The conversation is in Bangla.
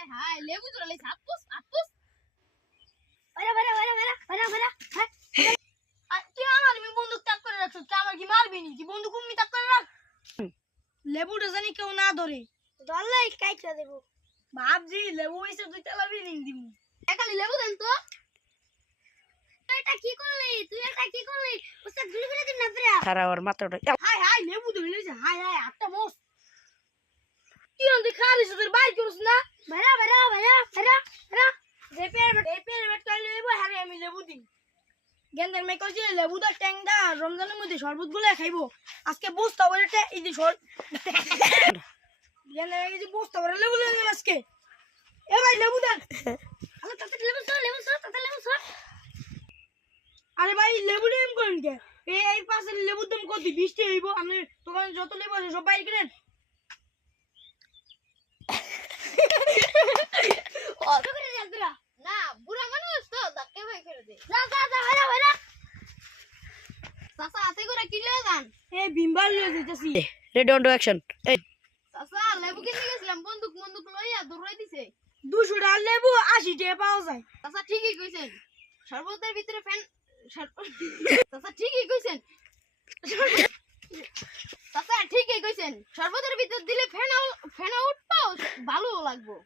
হায় হায় লেবু চলে সাপুস আপুস আর তুই আমার আমি বন্দুক তাক করে রাখছিস তুই আমার কি মারবি নি কি বন্দুক আমি তাক করে রাখ লেবুটা জানি কেউ না ধরে ধরলাই কাইটা দেব ভাবজি লেবু এসে তুই চালাবি নি দিমু একালি লেবু দেন তো এটা কি করলি তুই এটা কি করলি ওস্তাদ গুলি করে দিন না প্রিয়া সারা ওর মাথাটা হায় হায় লেবু ধরে নিয়েছে হায় হায় আটটা মোস তুই অন্তে খারিস তোর বাইর করছ না ভাড়া যে পের বেট কাল লেবু হারে আমি লেবু দিই গেন্দার মে কইছে লেবুটা ট্যাংদা রমজানের মধ্যে শরবত গুলো খাইবো আজকে বস্তা ভরে এই যে শর গেন্দার এই যে বস্তা ভরে লেবু নিলাম আজকে এ ভাই লেবু দেন আলো তাতে লেবু সর আরে ভাই লেবু নিলাম কোন কে এই পাশে লেবুর দাম কত 20 টাকা হইবো আপনি দোকানে যত লেবু আছে সব বাইর করেন অত করে যাবরা না বুড়া মানুষ তো ধাক্কা ভাই করে দে যা ভাড়া চাচা হাতে করে কিলে গান এই বিম্বাল লয়ে যাইতাছি রেডি অন টু অ্যাকশন এই চাচা লেবু কিনতে গেছিলাম বন্দুক লইয়া দৌড়াই দিছে 200 টাকা লেবু 80 টাকা পাওয়া যায় চাচা ঠিকই কইছেন শরবতের ভিতরে ফ্যান চাচা ঠিকই কইছেন চাচা ঠিকই কইছেন শরবতের ভিতর দিলে ফ্যান আউট পাও ভালো লাগবো